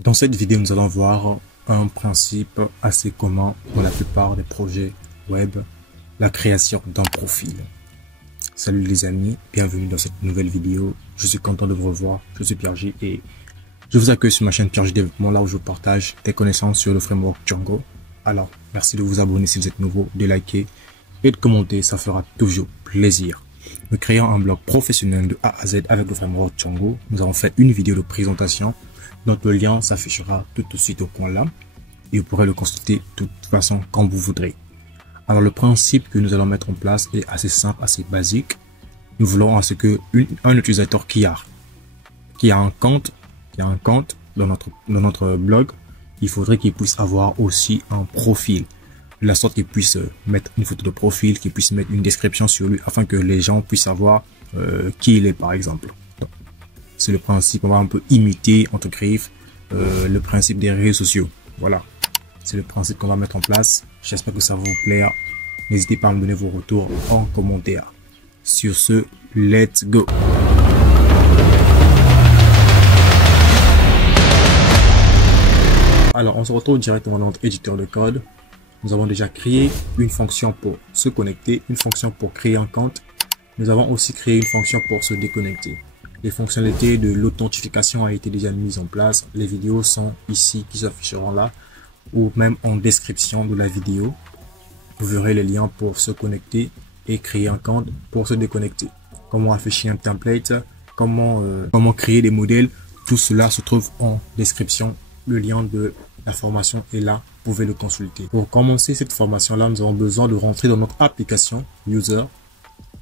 Dans cette vidéo, nous allons voir un principe assez commun pour la plupart des projets web, la création d'un profil. Salut les amis, bienvenue dans cette nouvelle vidéo. Je suis content de vous revoir, je suis Pierre J et je vous accueille sur ma chaîne Pierre J Développement, là où je partage des connaissances sur le framework Django. Alors, merci de vous abonner si vous êtes nouveau, de liker et de commenter, ça fera toujours plaisir. Nous créons un blog professionnel de A à Z avec le framework Django. Nous avons fait une vidéo de présentation. Notre lien s'affichera tout de suite au coin là et vous pourrez le consulter de toute façon quand vous voudrez. Alors le principe que nous allons mettre en place est assez simple, assez basique. Nous voulons à ce que un utilisateur qui a un compte dans notre blog, il faudrait qu'il puisse avoir aussi un profil, de la sorte qu'il puisse mettre une photo de profil, qu'il puisse mettre une description sur lui afin que les gens puissent savoir qui il est par exemple. C'est le principe, on va un peu imiter entre griffes le principe des réseaux sociaux. Voilà, c'est le principe qu'on va mettre en place. J'espère que ça va vous plaire. N'hésitez pas à me donner vos retours en commentaire. Sur ce, let's go. Alors, on se retrouve directement dans notre éditeur de code. Nous avons déjà créé une fonction pour se connecter, une fonction pour créer un compte. Nous avons aussi créé une fonction pour se déconnecter. Les fonctionnalités de l'authentification ont été déjà mises en place. Les vidéos sont ici qui s'afficheront là ou même en description de la vidéo. Vous verrez les liens pour se connecter et créer un compte pour se déconnecter. Comment afficher un template, comment créer des modèles. Tout cela se trouve en description. Le lien de la formation est là. Vous pouvez le consulter. Pour commencer cette formation-là, nous avons besoin de rentrer dans notre application User.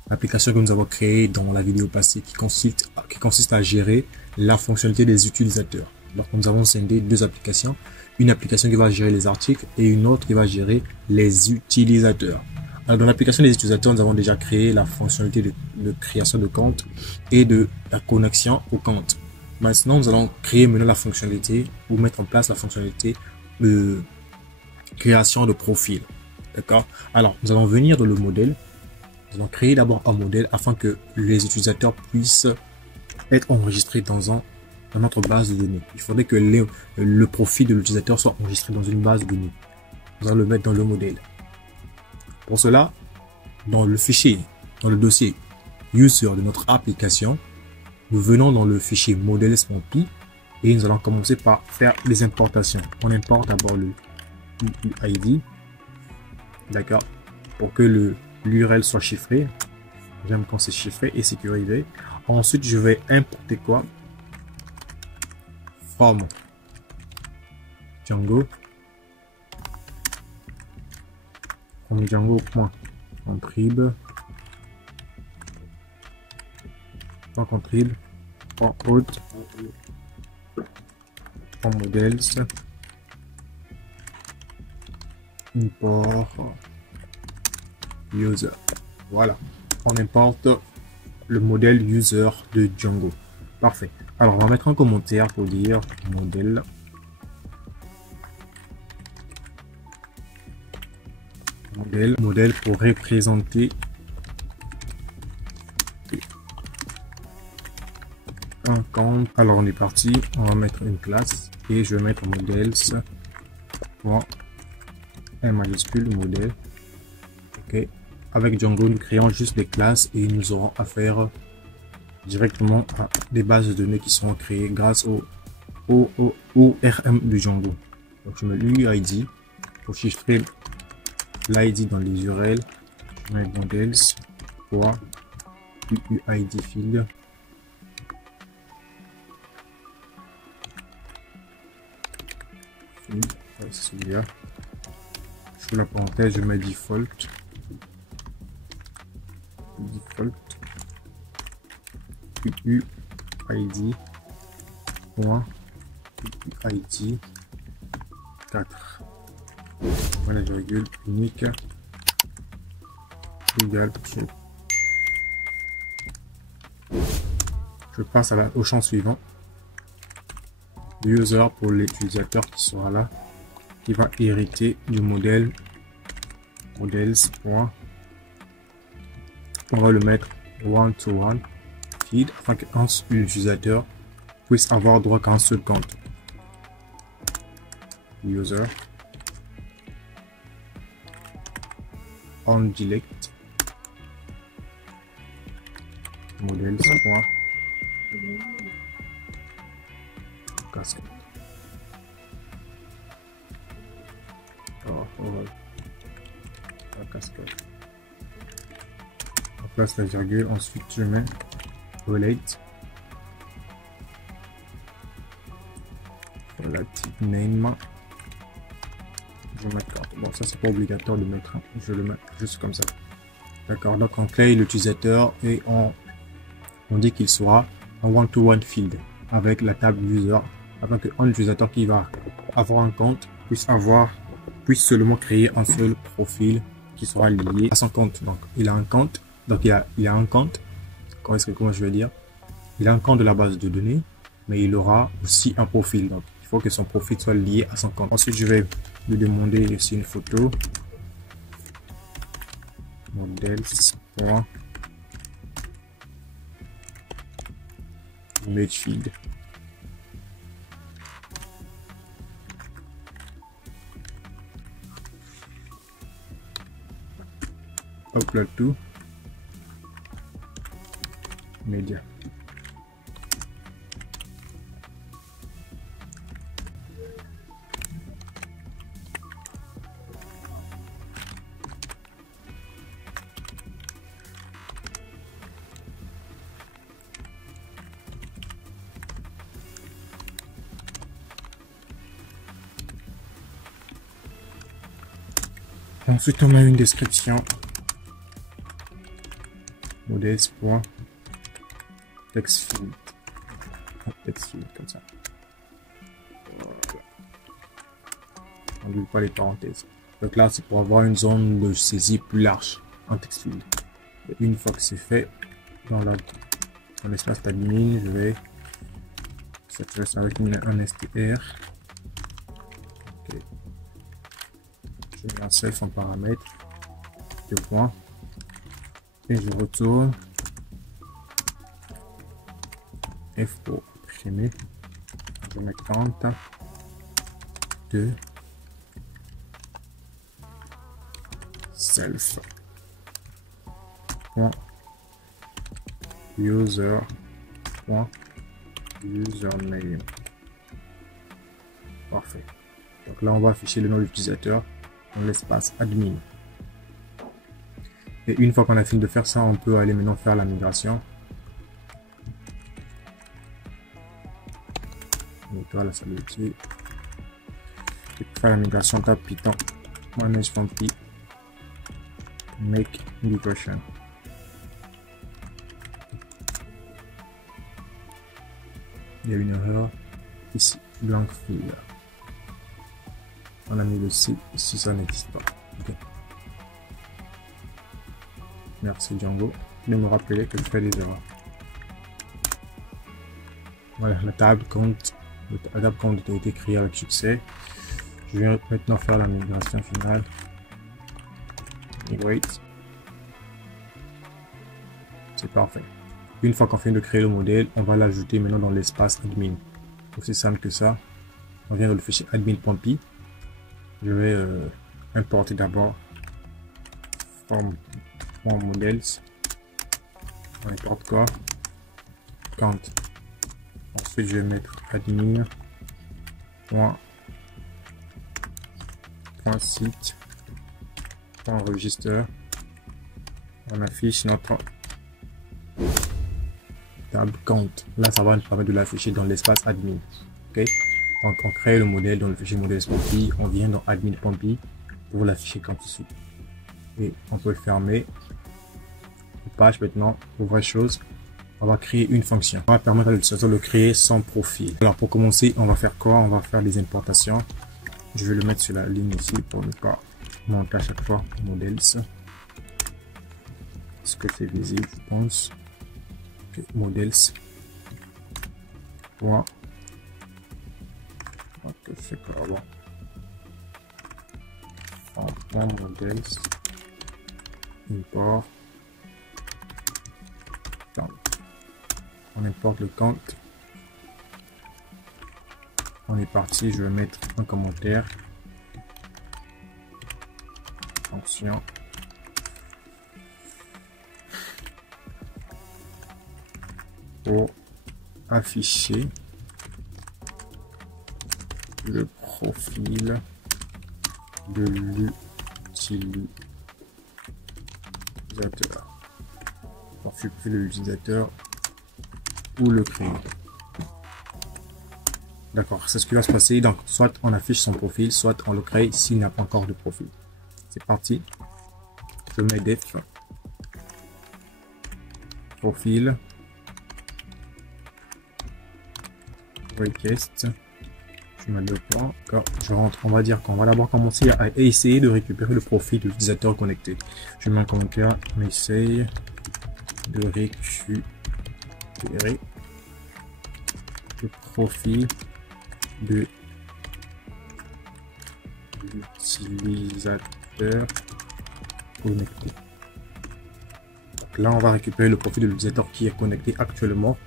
L'application que nous avons créée dans la vidéo passée qui consiste à gérer la fonctionnalité des utilisateurs. Donc nous avons scindé deux applications. Une application qui va gérer les articles et une autre qui va gérer les utilisateurs. Alors dans l'application des utilisateurs, nous avons déjà créé la fonctionnalité de création de compte et de la connexion au compte. Maintenant, nous allons créer la fonctionnalité ou mettre en place la fonctionnalité de création de profil. D'accord? Alors, nous allons venir dans le modèle. Nous allons créer d'abord un modèle afin que les utilisateurs puissent être enregistrés dans notre base de données. Il faudrait que le profil de l'utilisateur soit enregistré dans une base de données. Nous allons le mettre dans le modèle. Pour cela, dans le fichier, dans le dossier user de notre application, nous venons dans le fichier models.py et nous allons commencer par faire les importations. On importe d'abord le UUID, d'accord, pour que l'URL soit chiffré. J'aime quand c'est chiffré et sécurisé. Ensuite, je vais importer quoi? From Django. From Django.contrib. .contrib. .out. .models. Import user. Voilà, on importe le modèle user de Django. Parfait. Alors on va mettre un commentaire pour dire modèle pour représenter un compte. Alors on est parti, on va mettre une classe et je vais mettre modèles pour un majuscule modèle. Ok. Avec Django, nous créons juste des classes et nous aurons affaire directement à des bases de données qui seront créées grâce au RM de Django. Donc je mets l'UID pour chiffrer l'ID dans les URL. Je mets models pour UID field. C'est celui-là. Je fais la parenthèse, je mets default. UUID .UUID 4 voilà, virgule unique égal. Je passe au champ suivant, user pour l'utilisateur qui sera là, qui va hériter du modèle models. On va le mettre one-to-one feed afin qu'un utilisateur puisse avoir droit qu'à un seul compte. user on delete modèle point cascade. La cascade. On place la virgule, ensuite je mets relate relative name. Je vais mettre, bon, ça c'est pas obligatoire de mettre, hein. Je le mets juste comme ça. D'accord, donc on crée l'utilisateur et on dit qu'il sera en one-to-one field avec la table user afin que l'utilisateur qui va avoir un compte puisse seulement créer un seul profil qui sera lié à son compte. Donc il a un compte, donc il a un compte, comment je vais dire, il a un compte de la base de données, mais il aura aussi un profil. Donc il faut que son profil soit lié à son compte. Ensuite je vais lui demander ici une photo modèles image feed. Upload to media. Ensuite, on a une description modèles.textfield. Textfield comme ça. Voilà. On n'oublie pas les parenthèses. Donc là, c'est pour avoir une zone de saisie plus large en textfield. Et une fois que c'est fait, dans l'espace d'admin, je vais saturer ça avec un str. Okay. Je mets un self en paramètre, deux points, et je retourne F pour imprimer. Je mets 40, 2, self, point, user, point, username. Parfait. Donc là, on va afficher le nom de l'utilisateur dans l'espace admin. Et une fois qu'on a fini de faire ça, on peut aller maintenant faire la migration. Nettoie la salubrité. Et pour faire la migration, tape Python manage.py make migration. Il y a une erreur ici, blank field. On a mis le C ici, ça n'existe pas. Okay. Merci Django de me rappeler que je fais des erreurs. Voilà, la table compte a été créée avec succès. Je vais maintenant faire la migration finale. Migrate. C'est parfait. Une fois qu'on finit de créer le modèle, on va l'ajouter maintenant dans l'espace admin. Aussi simple que ça. On vient de le fichier admin.py. Je vais importer d'abord form.models. On importe quoi? Count. Ensuite, je vais mettre admin. Site. Register. On affiche notre table count. Là, ça va nous permettre de l'afficher dans l'espace admin. Ok. Donc, on crée le modèle dans le fichier models.py. On vient dans admin.py pour l'afficher comme ceci. Et on peut le fermer. Page maintenant, pour vraie chose, on va créer une fonction. On va permettre à l'utilisateur de créer son profil. Alors, pour commencer, on va faire quoi? On va faire des importations. Je vais le mettre sur la ligne ici pour ne pas monter à chaque fois modèles. Est-ce que c'est visible? Je pense. Okay. Models. Point. Ok, c'est quoi avant? Models. Import. On importe le compte. On est parti, je vais mettre un commentaire. Fonction. Pour afficher le profil de l'utilisateur. Profil de l'utilisateur ou le créer. D'accord, c'est ce qui va se passer. Donc, soit on affiche son profil, soit on le crée s'il n'a pas encore de profil. C'est parti. Je mets def profil request. Je mets le point. D'accord, je rentre. On va dire qu'on va d'abord commencer à essayer de récupérer le profil de l'utilisateur connecté. Je mets un commentaire, on essaye de récupérer le profil de l'utilisateur connecté. Donc là, on va récupérer le profil de l'utilisateur qui est connecté actuellement.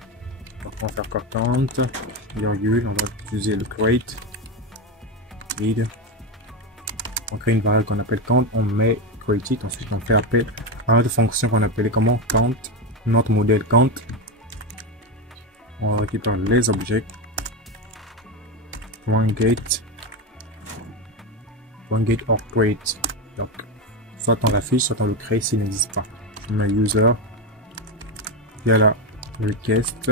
Donc on va faire count, virgule, on va utiliser le create, read. On crée une variable qu'on appelle count, on met create it, ensuite on fait appel à notre fonction qu'on appelait comment count, notre modèle count. On récupère les objets. .get or create. Donc, soit on l'affiche, soit on le crée s'il n'existe pas. Je mets user. Il y a la request.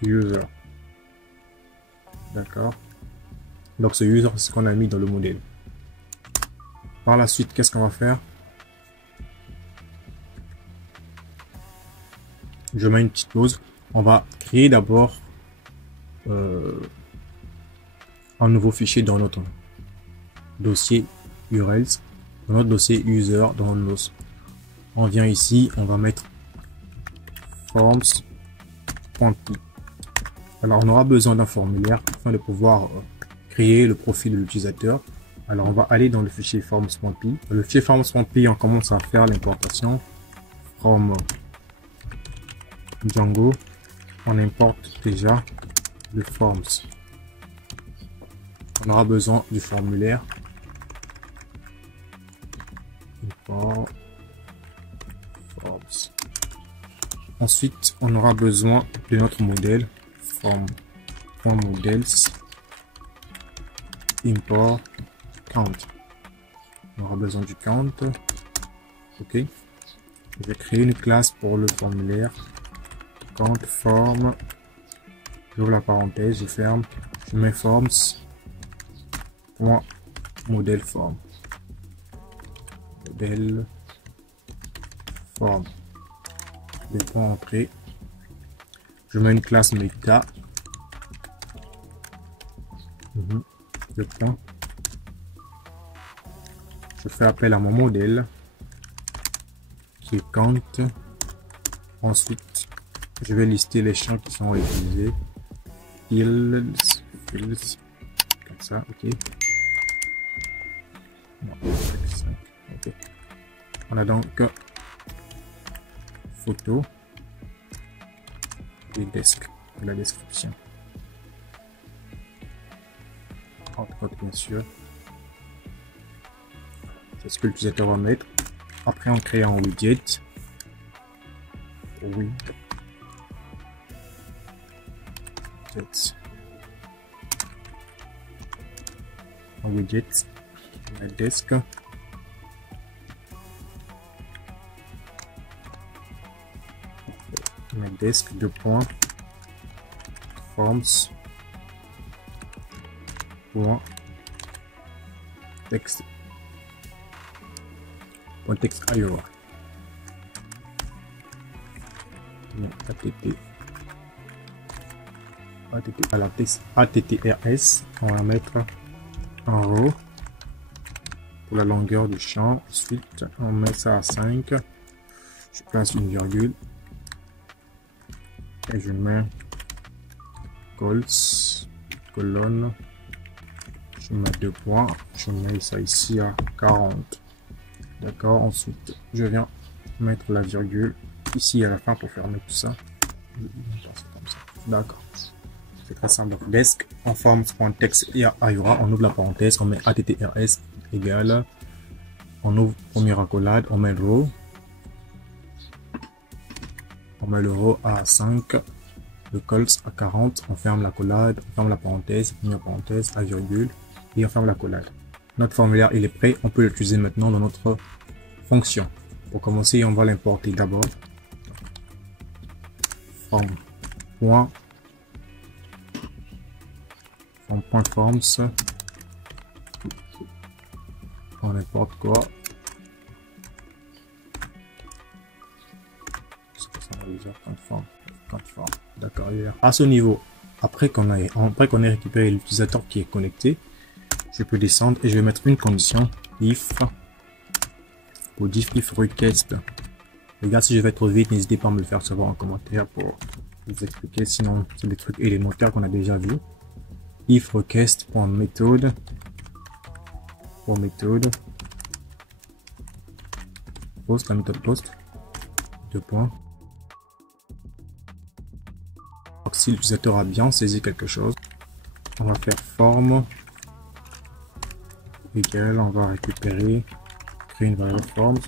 User. D'accord. Donc, ce user, c'est ce qu'on a mis dans le modèle. Par la suite, qu'est-ce qu'on va faire? Je mets une petite pause. On va créer d'abord un nouveau fichier dans notre dossier URLs, dans notre dossier user, dans nos. On vient ici, on va mettre forms.py. Alors on aura besoin d'un formulaire afin de pouvoir créer le profil de l'utilisateur. Alors on va aller dans le fichier forms.py. Le fichier forms.py, on commence à faire l'importation from Django. On importe déjà le forms. On aura besoin du formulaire. Import forms. Ensuite, on aura besoin de notre modèle form.models import count. On aura besoin du count. Ok. Je vais créer une classe pour le formulaire count form. J'ouvre la parenthèse, je ferme, je mets forms modèle form. Modèle form. Le point entrée. Je mets une classe meta. Le point. Je fais appel à mon modèle qui est count. Ensuite, je vais lister les champs qui sont utilisés. Fields, comme ça, ok. Non, ok. On a donc photo et desk, la description. Entre autres, bien sûr. C'est ce que l'utilisateur va mettre. Après, on crée un widget. Oui. Un widget, la desk, ma desk de points forms point texte Iowa ATTRS, on va mettre en row pour la longueur du champ. Ensuite, on met ça à 5. Je place une virgule et je mets colonne. Je mets 2 points. Je mets ça ici à 40. D'accord. Ensuite, je viens mettre la virgule ici à la fin pour fermer tout ça. D'accord. C'est très simple. Donc, desk en forms.text et Ayura, on ouvre la parenthèse, on met attrs égale, on ouvre première accolade, on met le row, on met le row à 5, le cols à 40, on ferme l'accolade, on ferme la parenthèse, première parenthèse, à virgule, et on ferme l'accolade. Notre formulaire il est prêt, on peut l'utiliser maintenant dans notre fonction. Pour commencer, on va l'importer d'abord. Form.forms, on importe quoi? D'accord. À ce niveau, après qu'on ait récupéré l'utilisateur qui est connecté, je peux descendre et je vais mettre une condition if request. Les gars, si je vais trop vite, n'hésitez pas à me le faire savoir en commentaire pour vous expliquer, sinon c'est des trucs élémentaires qu'on a déjà vu. If request.method post, la méthode post, deux points. Donc, si l'utilisateur a bien saisi quelque chose, on va faire form égale, on va récupérer, créer une variable form,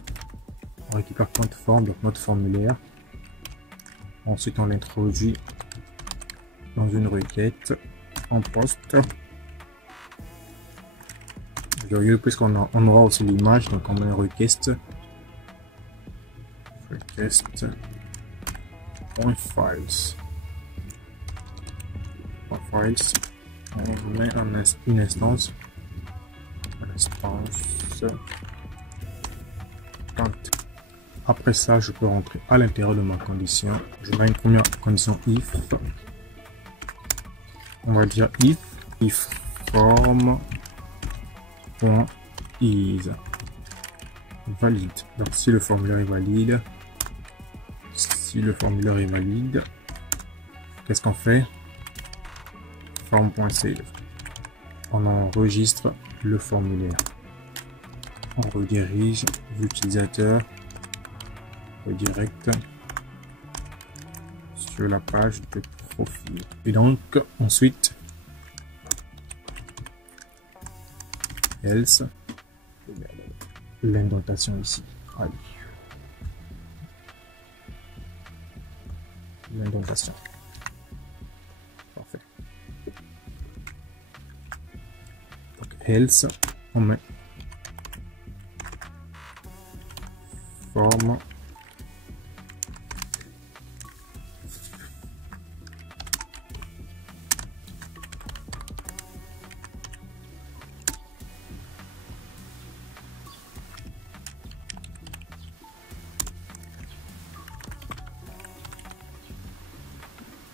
on récupère compte form, donc notre formulaire. Ensuite, on l'introduit dans une requête en post. Puisqu'on aura aussi l'image, donc on met un request .files. On met une instance count. Après ça, je peux rentrer à l'intérieur de ma condition. Je mets une première condition if. On va dire if form.is valide. Donc si le formulaire est valide, qu'est-ce qu'on fait? Form.save. On enregistre le formulaire. On redirige l'utilisateur direct sur la page de profil. Et donc ensuite else, l'indentation ici. Allez. L'indentation. Parfait. Donc else, on met forme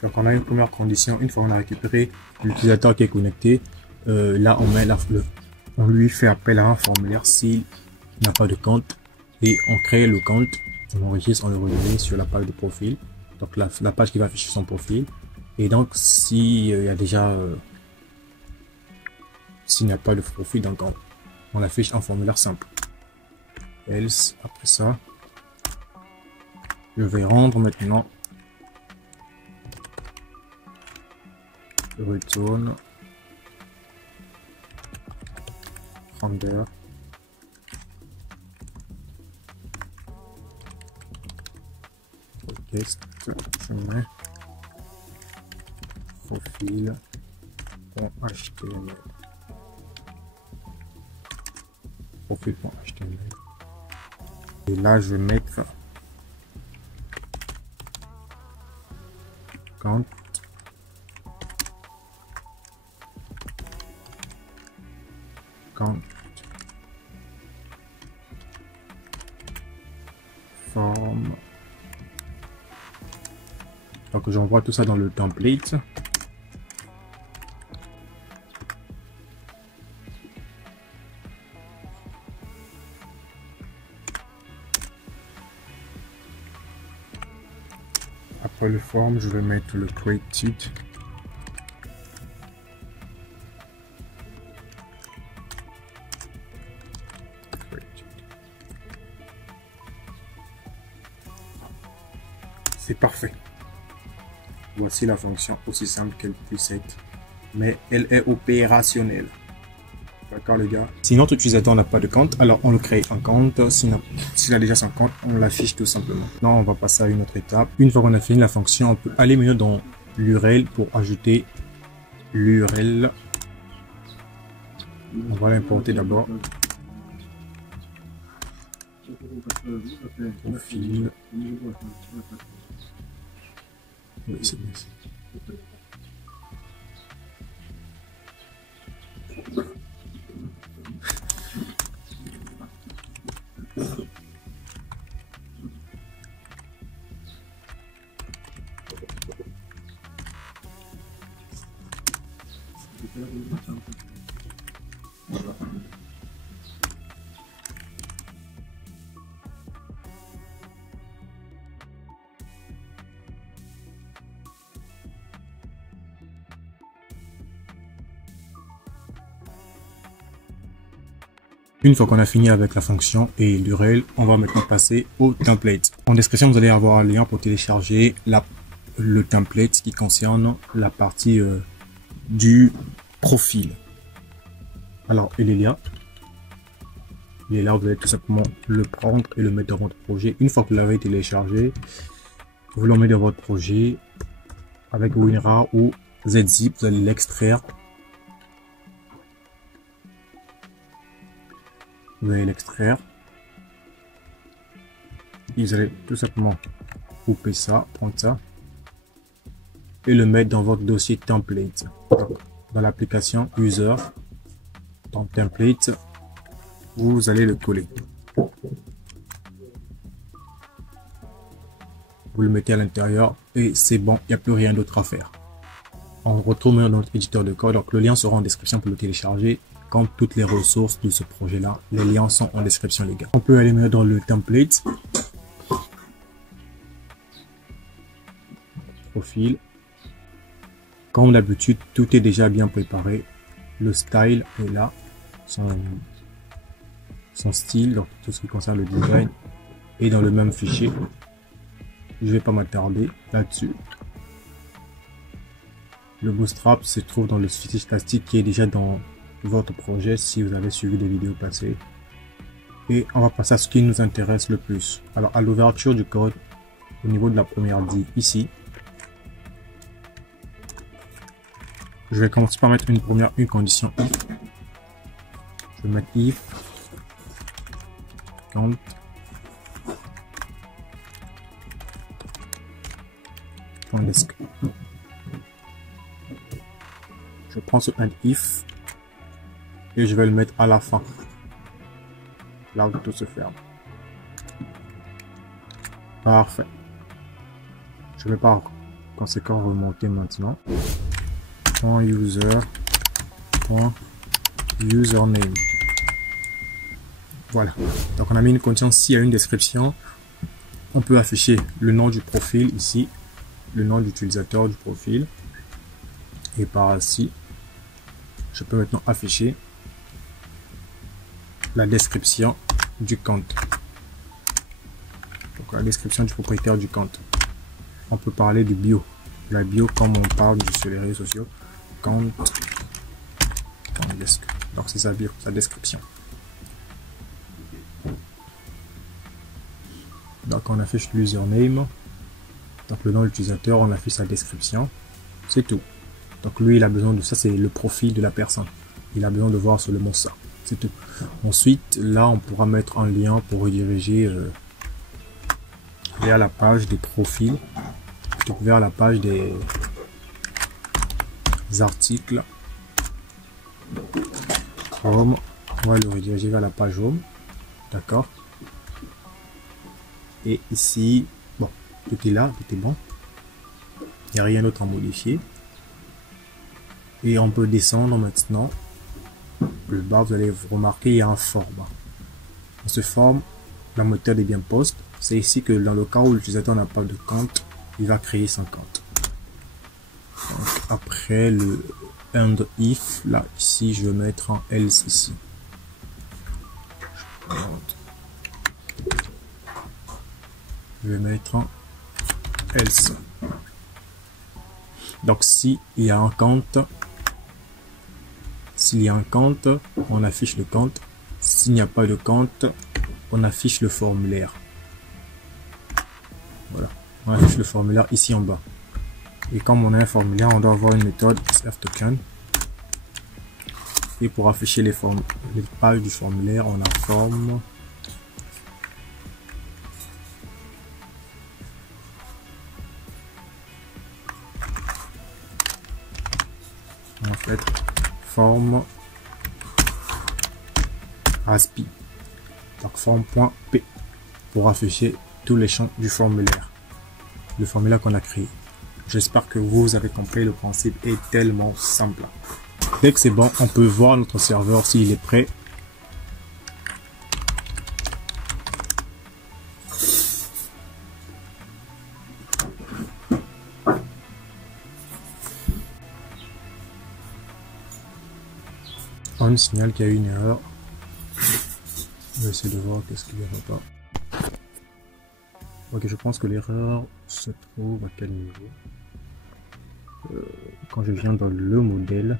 donc on a une première condition. Une fois on a récupéré l'utilisateur qui est connecté, là on met on lui fait appel à un formulaire s'il n'a pas de compte et on crée le compte, on enregistre, on le redirige sur la page de profil, donc la page qui va afficher son profil. Et donc si il y a déjà s'il n'y a pas de profil, donc on affiche un formulaire simple. Else, après ça je vais rendre maintenant return render request, je mets profil.html et là je vais mettre count form. Donc j'envoie tout ça dans le template. Après le form, je vais mettre le created. C'est parfait. Voici la fonction, aussi simple qu'elle puisse être, mais elle est opérationnelle. D'accord les gars. Si notre utilisateur n'a pas de compte, alors on le crée un compte. S'il a déjà son compte, on l'affiche tout simplement. Maintenant, on va passer à une autre étape. Une fois qu'on a fini la fonction, on peut aller mieux dans l'URL pour ajouter l'URL. On va l'importer d'abord. Profil. Oui, c'est bien. Une fois qu'on a fini avec la fonction et l'URL, on va maintenant passer au template. En description, vous allez avoir un lien pour télécharger le template qui concerne la partie du profil. Alors, il est là. Il est là, vous allez tout simplement le prendre et le mettre dans votre projet. Une fois que vous l'avez téléchargé, vous le mettez dans votre projet avec WinRAR ou ZZip, vous allez l'extraire. Vous allez l'extraire. Et vous allez tout simplement couper ça, prendre ça et le mettre dans votre dossier template. Donc, dans l'application user, dans template, vous allez le coller. Vous le mettez à l'intérieur et c'est bon, il n'y a plus rien d'autre à faire. On retrouve dans notre éditeur de code. Donc le lien sera en description pour le télécharger. Comme toutes les ressources de ce projet-là, les liens sont en description, les gars. On peut aller dans le template. Profil. Comme d'habitude, tout est déjà bien préparé. Le style est là. Son style, donc tout ce qui concerne le design, est dans le même fichier. Je vais pas m'attarder là-dessus. Le bootstrap se trouve dans le fichier statique qui est déjà dans votre projet si vous avez suivi des vidéos passées. Et on va passer à ce qui nous intéresse le plus. Alors à l'ouverture du code, au niveau de la première div ici, je vais commencer par mettre une condition if. Je vais mettre if count .desk. Je prends ce end if et je vais le mettre à la fin, là où tout se ferme. Parfait. Je vais par conséquent remonter maintenant. .user.username. Voilà. Donc on a mis une condition. S'il y a une description, on peut afficher le nom du profil ici, le nom d'utilisateur du profil. Et par ici, je peux maintenant afficher la description du compte. Donc la description du propriétaire du compte. On peut parler du bio. La bio comme on parle sur les réseaux sociaux. Compte. Donc c'est sa bio, sa description. Donc on affiche l'username. Donc le nom de l'utilisateur, on affiche sa description. C'est tout. Donc lui il a besoin de ça, c'est le profil de la personne. Il a besoin de voir seulement ça. C'est tout. Ensuite, là, on pourra mettre un lien pour rediriger vers la page des profils, plutôt que vers la page des articles. Home, on va le rediriger vers la page Home. D'accord. Et ici, bon, tout est là, tout est bon. Il n'y a rien d'autre à modifier. Et on peut descendre maintenant. Le bas, vous allez remarquer, il y a un form. Dans ce form, la méthode est bien post. C'est ici que dans le cas où l'utilisateur n'a pas de compte, il va créer son compte. Donc, après le end if, là, ici, je vais mettre un else ici. Je vais mettre un else. Donc s'il y a un compte, on affiche le compte. S'il n'y a pas de compte, on affiche le formulaire. Voilà, on affiche le formulaire ici en bas. Et comme on a un formulaire, on doit avoir une méthode self-token. Et pour afficher les pages du formulaire, on a forme. En fait, forme ASPI. Donc forme.p pour afficher tous les champs du formulaire. Le formulaire qu'on a créé. J'espère que vous avez compris, le principe est tellement simple. Dès que c'est bon, on peut voir notre serveur s'il est prêt. On signale qu'il y a une erreur. On va essayer de voir qu'est-ce qu'il n'y a pas. Ok, je pense que l'erreur se trouve à quel niveau? Quand je viens dans le modèle,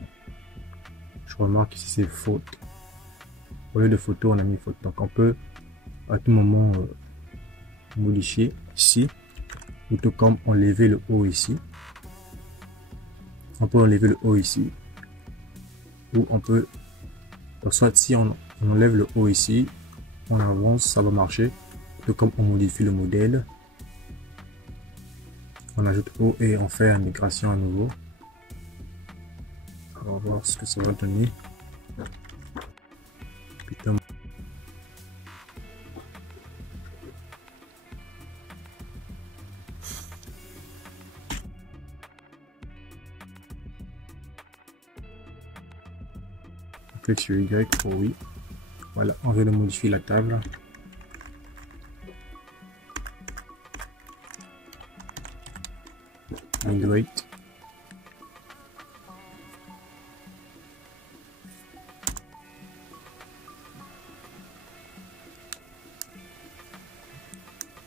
je remarque ici c'est faute. Au lieu de photo, on a mis faute. Donc on peut à tout moment modifier ici, ou tout comme enlever le haut ici. On peut enlever le haut ici, ou on peut, soit si on enlève le haut ici, on avance, ça va marcher. Tout comme on modifie le modèle, on ajoute haut et on fait la migration à nouveau. On va voir ce que ça va donner. Putain. On clique sur Y pour oui. Voilà, on vient de modifier la table. Migrate.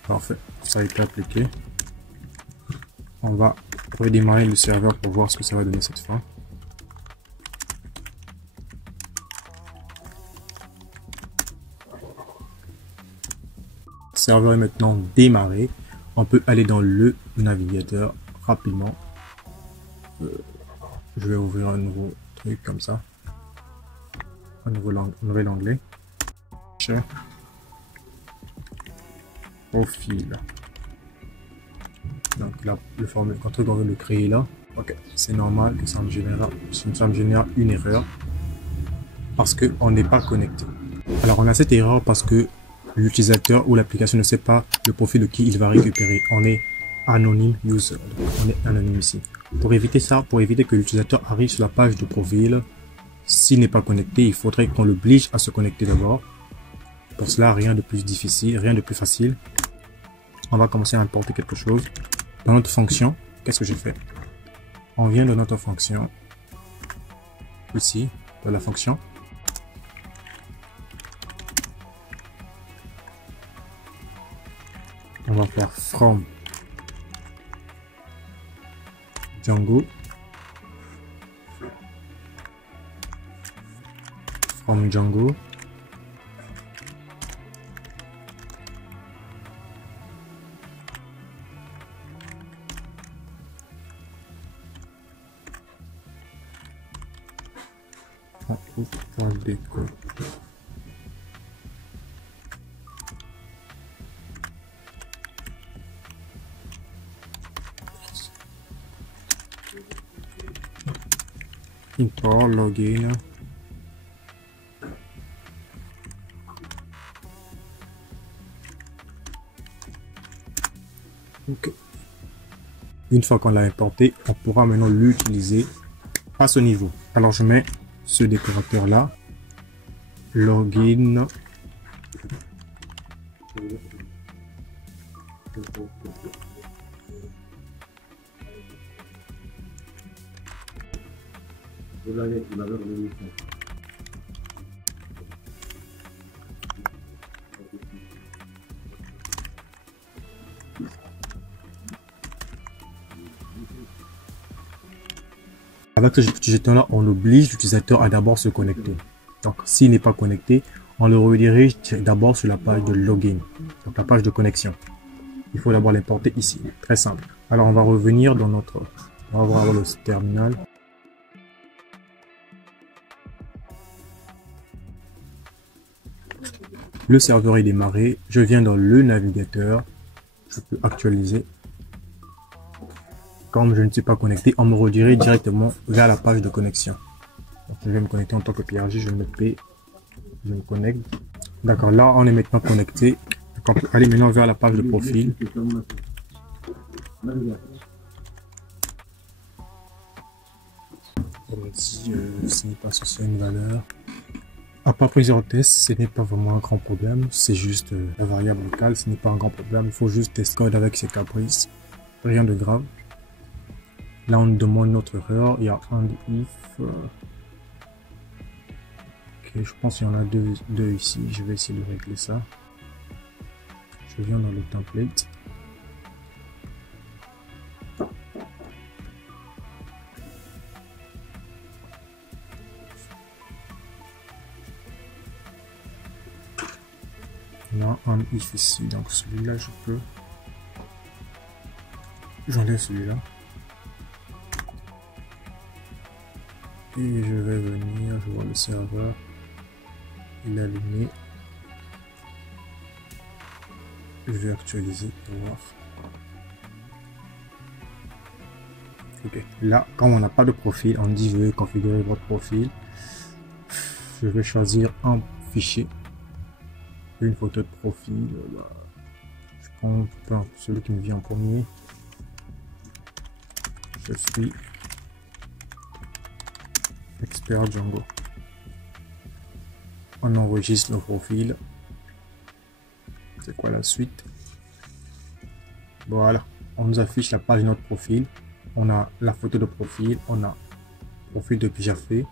Parfait, ça a été appliqué. On va redémarrer le serveur pour voir ce que ça va donner cette fois. Le serveur est maintenant démarré. On peut aller dans le navigateur rapidement. Je vais ouvrir un nouveau truc comme ça. Un nouvel onglet. Profil. Donc là, le formulaire, quand on veut le créer là, ok, c'est normal que ça me génère une erreur parce que on n'est pas connecté. Alors on a cette erreur parce que l'utilisateur ou l'application ne sait pas le profil de qui il va récupérer. On est anonyme user, donc on est anonyme ici. Pour éviter ça, pour éviter que l'utilisateur arrive sur la page de profil, s'il n'est pas connecté, il faudrait qu'on l'oblige à se connecter d'abord. Pour cela, rien de plus difficile, rien de plus facile. On va commencer à importer quelque chose. Dans notre fonction, qu'est-ce que j'ai fait? On vient dans notre fonction, ici, dans la fonction. On va faire from Django. From Django. Déco. Import login. Ok. Une fois qu'on l'a importé, on pourra maintenant l'utiliser à ce niveau. Alors je mets ce décorateur là, login. Avec ce petit jeton-là, on oblige l'utilisateur à d'abord se connecter. Donc, s'il n'est pas connecté, on le redirige d'abord sur la page de login, donc la page de connexion. Il faut d'abord l'importer ici. Très simple. Alors, on va revenir dans notre... On va voir le terminal. Le serveur est démarré. Je viens dans le navigateur. Je peux actualiser. Comme je ne suis pas connecté, on me redirige directement vers la page de connexion. Donc, je vais me connecter en tant que PRJ. Je me paie. Je me connecte. D'accord, là, on est maintenant connecté. Donc, on peut aller maintenant vers la page de profil. On me dit ce n'est pas associé à une valeur. Après plusieurs tests, ce n'est pas vraiment un grand problème. C'est juste la variable locale, ce n'est pas un grand problème. Il faut juste tester code avec ses caprices. Rien de grave. Là, on nous demande notre erreur. Il y a un if. Ok, je pense qu'il y en a deux ici. Je vais essayer de régler ça. Je viens dans le template. On a un if ici, donc celui-là je peux. J'enlève celui-là. Et je vais venir, je vois le serveur. Il est allumé. Je vais actualiser pour voir. Ok, là, comme on n'a pas de profil, on dit je vais configurer votre profil. Je vais choisir un fichier. Une photo de profil. Je prends celui qui me vient en premier. Je suis expert Django. On enregistre le profil. C'est quoi la suite? Voilà, on nous affiche la page de notre profil. On a la photo de profil, on a profil de déjà fait,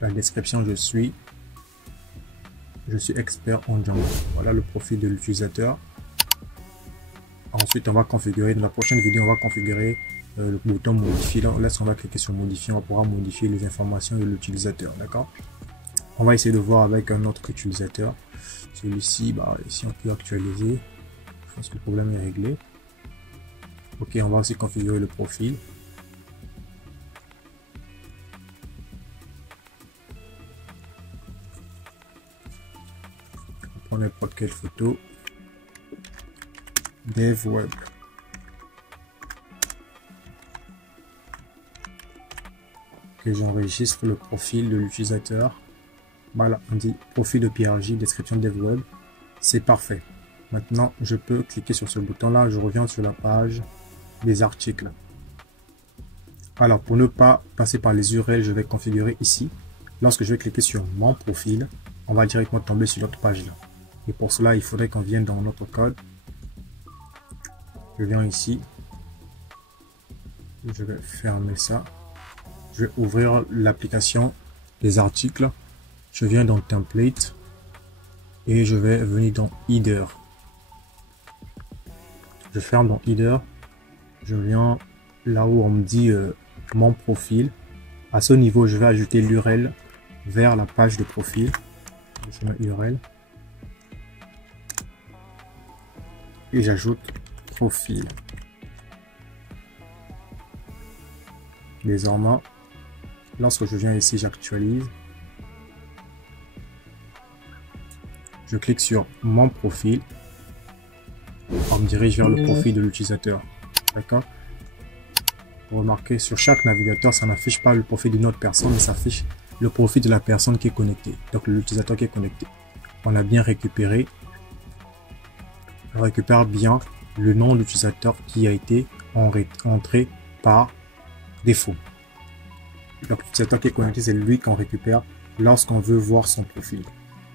la description je suis expert en Django. Voilà le profil de l'utilisateur. Ensuite, on va configurer, dans la prochaine vidéo, on va configurer le bouton modifier. Là, on va cliquer sur modifier, on va pouvoir modifier les informations de l'utilisateur. D'accord? On va essayer de voir avec un autre utilisateur. Celui-ci, bah, ici on peut actualiser. Je pense que le problème est réglé. Ok, on va aussi configurer le profil. On prend n'importe quelle photo. Dev web. Ok, j'enregistre le profil de l'utilisateur. Voilà, on dit profil de PRJ, description dev web. C'est parfait. Maintenant, je peux cliquer sur ce bouton-là. Je reviens sur la page des articles. Alors, pour ne pas passer par les URL, je vais configurer ici. Lorsque je vais cliquer sur mon profil, on va directement tomber sur notre page là. Et pour cela, il faudrait qu'on vienne dans notre code. Je viens ici. Je vais fermer ça. Je vais ouvrir l'application des articles. Je viens dans template et je vais venir dans header. Je ferme dans header. Je viens là où on me dit mon profil. À ce niveau, je vais ajouter l'URL vers la page de profil. Je mets URL et j'ajoute profil. Désormais, lorsque je viens ici, j'actualise. Je clique sur mon profil. On me dirige vers le profil de l'utilisateur. D'accord? Remarquez, sur chaque navigateur, ça n'affiche pas le profil d'une autre personne, mais ça affiche le profil de la personne qui est connectée. Donc l'utilisateur qui est connecté. On a bien récupéré. On récupère bien le nom de l'utilisateur qui a été entré par défaut. Donc l'utilisateur qui est connecté, c'est lui qu'on récupère lorsqu'on veut voir son profil.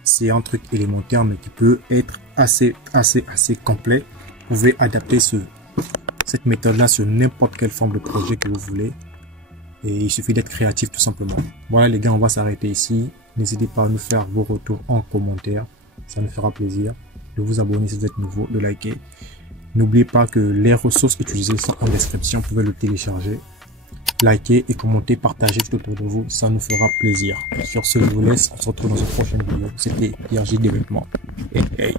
C'est un truc élémentaire, mais qui peut être assez complet. Vous pouvez adapter cette méthode-là sur n'importe quelle forme de projet que vous voulez. Et il suffit d'être créatif tout simplement. Voilà les gars, on va s'arrêter ici. N'hésitez pas à nous faire vos retours en commentaire. Ça nous fera plaisir de vous abonner si vous êtes nouveau, de liker. N'oubliez pas que les ressources utilisées sont en description. Vous pouvez le télécharger. likez et commentez, partagez tout autour de vous, ça nous fera plaisir. Sur ce, je vous laisse, on se retrouve dans une prochaine vidéo. C'était Pierre J. Développement. Hey, hey.